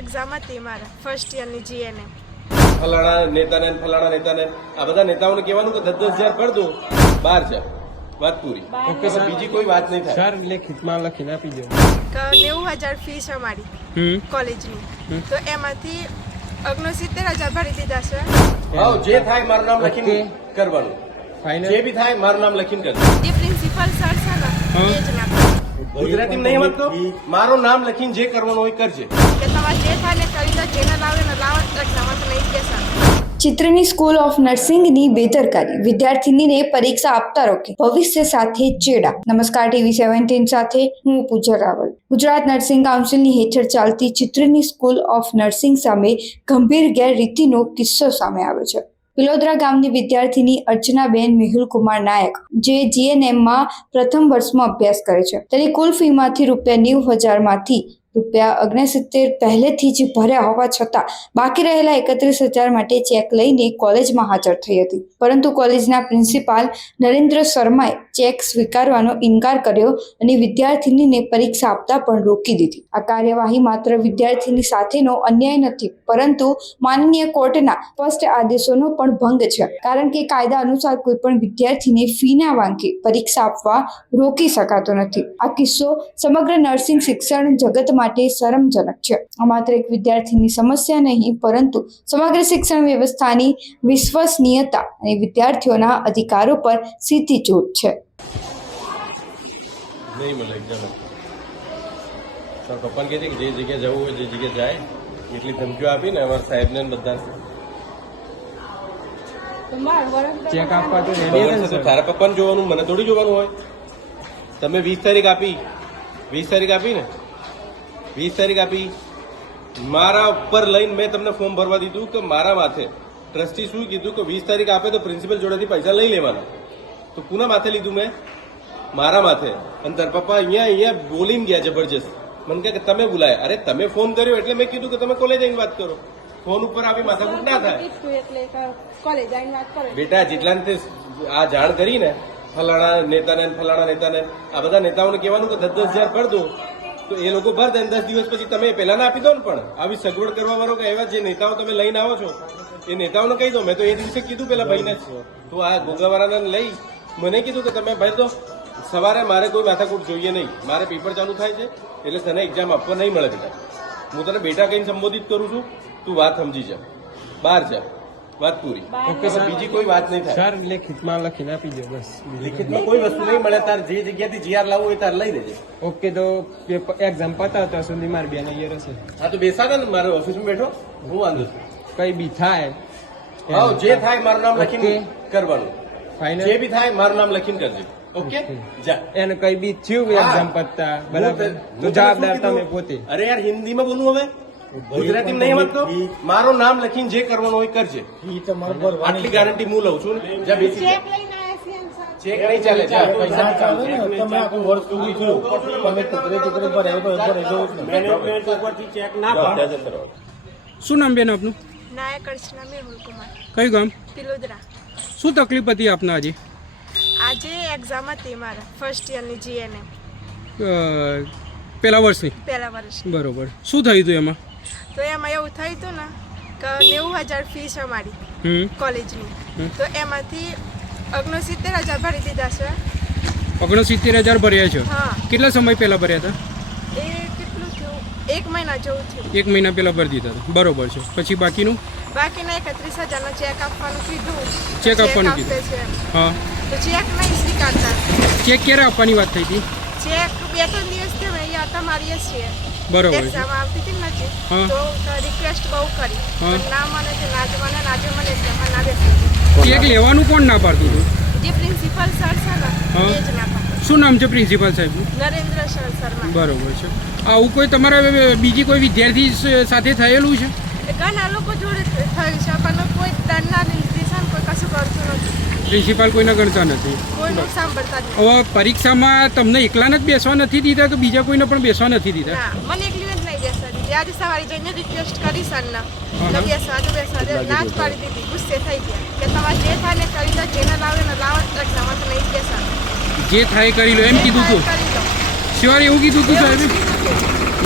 Exam હતી મારા first યરની જીએનએ ફલાણા નેતાને ફલાણા નેતાને આ બધા નેતાઓને કહેવાનું કે દસ દસ હજાર ભર દો બહાર જા વાત પૂરી. બીજી કોઈ વાત નહીં થાય. સર લેખિતમાં લખીને આપી દો. નેવું હજાર ફી છે મારી હમ. કોલેજની. તો એમાંથી ઓગણસિત્તેર હજાર ભરી દીધા છે. હા જે થાય મારું નામ લખીને કરવાનું. ફાઇનલ જે બી થાય મારું નામ લખીને કરવાનું જે પ્રિન્સિપલ સર છે ને એ જ નાખો ગુજરાતી નહીં વાંચતો મારું નામ લખીને જે કરવાનું હોય કરજે. ચિત્રની સ્કૂલ ઓફ નર્સિંગની બેદરકારી. વિદ્યાર્થીનીને પરીક્ષા આપતા રોકે. ભવિષ્ય સાથે ચેડા. નમસ્કાર ટીવી સેવન્ટીન સાથે હું પૂજા રાવલ. ગુજરાત નર્સિંગ કાઉન્સિલની હેઠળ ચાલતી ચિત્રની સ્કૂલ ઓફ નર્સિંગ સામે ગંભીર ગેરરીતિનો કિસ્સો સામે આવ્યો છે. પિલોદરા ગામની વિદ્યાર્થીની અર્ચનાબેન મિહુલ કુમાર નાયક, જે જીએનએમમાં પ્રથમ વર્ષમાં અભ્યાસ કરે છે. તેની કુલ ફીમાંથી રૂપિયા નેવું હજારમાંથી રૂપિયા ઓગણસિત્તેર પહેલેથી જ ભર્યા હોવા છતાં બાકી રહેલા એકત્રીસ હજાર માટે ચેક લઈને કોલેજમાં હાજર થઈ હતી. પરંતુ કોલેજના પ્રિન્સિપાલ નરેન્દ્ર શર્માએ ચેક સ્વીકારવાનો ઇનકાર કર્યો અને વિદ્યાર્થીનીને પરીક્ષા આપતા પણ રોકી દીધી. આ કાર્યવાહી માત્ર વિદ્યાર્થીની સાથેનો અન્યાય નથી, પરંતુ માનનીય કોર્ટના સ્પષ્ટ આદેશોનો પણ ભંગ છે. કારણ કે કાયદા અનુસાર કોઈ પણ વિદ્યાર્થીને ફીના વાંકે પરીક્ષા આપવા રોકી શકાતો નથી. આ કિસ્સો સમગ્ર નર્સિંગ શિક્ષણ જગત માટે શરમજનક છે. આ માત્ર એક વિદ્યાર્થીની સમસ્યા નહીં પરંતુ સમગ્ર શિક્ષણ વ્યવસ્થાની વિશ્વસનીયતા અને વિદ્યાર્થીઓના અધિકારો પર સીધી ચોટ છે પપ્પાને કહે છે કે જે જગ્યાએ જવું હોય જે જગ્યાએ જાય એટલી ધમકીઓ આપીને અમારા સાહેબને બધા ચેક આપવા તો તારા પપ્પાને જોવાનું મને થોડી જોવાનું હોય. તમે વીસ તારીખ આપી. વીસ તારીખ આપી ને. વીસ તારીખ આપી. મારા ઉપર લઈને મેં તમને ફોર્મ ભરવા દીધું કે મારા માથે. ટ્રસ્ટી શું કીધું કે વીસ તારીખ આપે તો પ્રિન્સિપલ જોડેથી પૈસા લઈ લેવાના. તો પુના માથે લીધું મેં? મારા માથે. અને તાર પપ્પા અહીંયા અહીંયા બોલીને ગયા જબરજસ્ત. મને કે તમે બોલાયા. અરે તમે ફોન કર્યો એટલે મેં કીધું કે તમે કોલેજ આવીને વાત કરો. ફોન ઉપર આવી માથાકૂટ ના થાય. કરે બેટા જેટલાને તે આ જાણ કરીને ફલાણા નેતાને ફલાણા નેતાને આ બધા નેતાઓને કહેવાનું કે દસ દસ હજાર ભર દો. તો એ લોકો ભર દે દસ દિવસ પછી તમે પહેલા આપી દો ને પણ. આવી સગવડ કરવા વાળો કે એવા જે નેતાઓ તમે લઈને આવો છો એ નેતાઓને કહી દો. મેં તો એ દિવસે કીધું પેલા ભાઈને જ. તો આ ગોગાવાળાને લઈ મને કીધું કે તમે ભરી દો. સવારે મારે કોઈ માથાકૂટ જોઈએ નહીં. મારે પેપર ચાલુ થાય છે એટલે તને એક્ઝામ આપવા નહીં મળે બેટા. હું તને બેટા કહીને સંબોધિત કરું છું. તું વાત સમજી જા. બહાર જા. વાત પૂરી. Okay sir. બીજી કોઈ વાત નહીં થાય. સર લેખિતમાં લખીને આપી દો બસ. લેખિતમાં કોઈ વસ્તુ નહીં મળે તાર જે જગ્યાથી જીઆર લાવવું હોય તાર લઈ દેજે. ઓકે તો પેપર એક્ઝામ પતાવતા સુધી મારે બેન અહીંયા રહેશે હા તો બેસાડે ને મારે ઓફિસમાં બેઠો. હું વાંધો છું. કઈ બી થાય હા જે થાય મારું નામ લખીને કરવાનું. ફાઇનલ જે બી થાય મારું નામ લખીને કરજે. ઓકે? ઓકે. જા. એને કઈ બી થયું. એક્ઝામ પતતા બરાબર. તો જવાબદાર તમે પોતે. અરે યાર હિન્દીમાં બોલું હવે? ગુજરાતીમાં નહીં સમજતો મારું નામ લખીને જે કરવાનું હોય કરજે. આટલી ગેરંટી હું લઉં છું ને? જા બેસી. ચેક નહીં ચાલે જા. પૈસા ચાલે ને તમે આખું વર્ષ થયું ટુકડે ટુકડે. શું નામ બેન આપનું? નાયક અર્ચના મેહુલ કુમાર કયું ગામ? પિલોદરા. શું તકલીફ હતી આપને આજે? આજે એક્ઝામ હતી મારા ફર્સ્ટ યરની જીએનએમ પેલા વર્ષની? પહેલા વર્ષ બરોબર. શું થયું હતું એમાં? તો એમાં એવું થયું હતું ને કે નેવું હજાર ફી છે મારી કોલેજની તો એમાંથી ઓગણસિત્તેર હજાર ભરી દીધા છે. ઓગણસિત્તેર હજાર ભર્યા છો? હા. કેટલા સમય પહેલા ભર્યા હતા? એ કેટલું થયું? એક મહિના જેવું થયું. એક મહિના પહેલાં ભરી દીધા હતા. બરોબર છે. પછી બાકીનું? બાકીના એકત્રીસ હજારનો ચેક આપવાનું કીધું. ચેક આપવાનું આપે કીધું. છે હા. તો ચેક નહીં સ્વીકારતા. ચેક ક્યારે આપવાની વાત થઈ હતી? ચેક બે ત્રણ દિવસ થયો અહીંયા હતા મારીએ છીએ બરોબર છે. એક્ઝામ આવતી હતી નથી તો રિક્વેસ્ટ બહુ કરી. પણ ના મને છે ના મને ના મને એક્ઝામમાં ના બેસી ચેક લેવાનું કોણ ના પાડતું હતું? જે પ્રિન્સિપલ સર છે ને એ જ ના પાડે. શું નામ છે પ્રિન્સિપાલ સાહેબ? નરેન્દ્ર સર શર્મા. બરોબર છે. આવું કોઈ તમારા બીજી કોઈ વિદ્યાર્થી સાથે થયેલું છે? ઘણા લોકો જોડે થયું છે પણ કોઈ દંડના નિર્દેશન કોઈ કશું કરતું નથી. પ્રિન્સિપાલ કોઈને ગણતા નથી. હવે પરીક્ષામાં તમને એકલાને જ બેસવા નથી દીધા કે બીજા કોઈને પણ બેસવા નથી દીધા? મને એકલી જ નહીં બેસવા દીધી. આજે સવારે જઈને રિક્વેસ્ટ કરી સરના. તો બેસવા તો બેસવા દે. ના જ પાડી દીધી. ગુસ્સે થઈ ગયા. કે તમારે જે થાય ને કરી દો જેને લાવે ને લાવો એક્ઝામમાં તો નહીં જ બેસવાનું. જે થાય કરી લો એમ કીધું તું? હતું શિવારે એવું કીધું હતું એવું સાહેબ?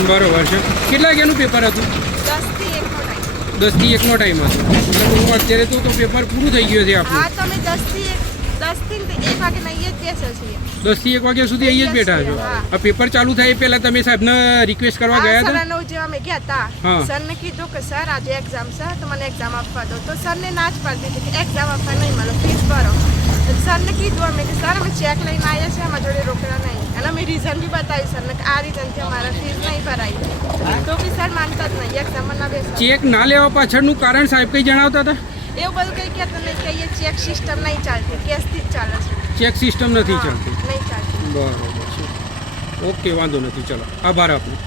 બરોબર છે. કેટલા વાગ્યાનું પેપર હતું? દસથી એકનો ટાઈમ દસથી એકનો ટાઈમ હતો. એટલે હું અત્યારે તો પેપર પૂરું થઈ ગયું છે આપણું. હા તમે દસ એક દસથી ને એક વાગ્યા સુધી અહીં જ બેઠા છો. આ પેપર ચાલુ થાય એ પહેલા તમે સાહેબને રિક્વેસ્ટ કરવા ગયા હતા? નવ જેવા અમે ગયા હતા. સરને કીધું કે સર આજે એક્ઝામ છે તો મને એક્ઝામ આપવા દો. તો સરને ના જ પાડી દીધી કે એક્ઝામ આપવા નહીં મળે ફીસ ભરો. સરને કીધું અમે કે સર અમે ચેક લઈને આવ્યા છીએ અમારા જોડે રોકડા નહીં. અને અમે રીઝન બી બતાવી સરને કે આ રીઝનથી અમારા ફીસ નહીં ભરાઈ તો બી સર માનતા જ નહીં એક્ઝામમાં ના બેસો. ચેક ના લેવા પાછળનું કારણ સાહેબ કંઈ જણાવતા હતા? એવું બધું કંઈ કહેતું નહીં કે અહીંયા ચેક સિસ્ટમ નહીં ચાલતી કેશથી જ ચાલે છે. ચેક સિસ્ટમ નથી ચાલતી. નહીં ચાલતી. બરોબર છે. ઓકે વાંધો નથી ચલો. આભાર આપનો.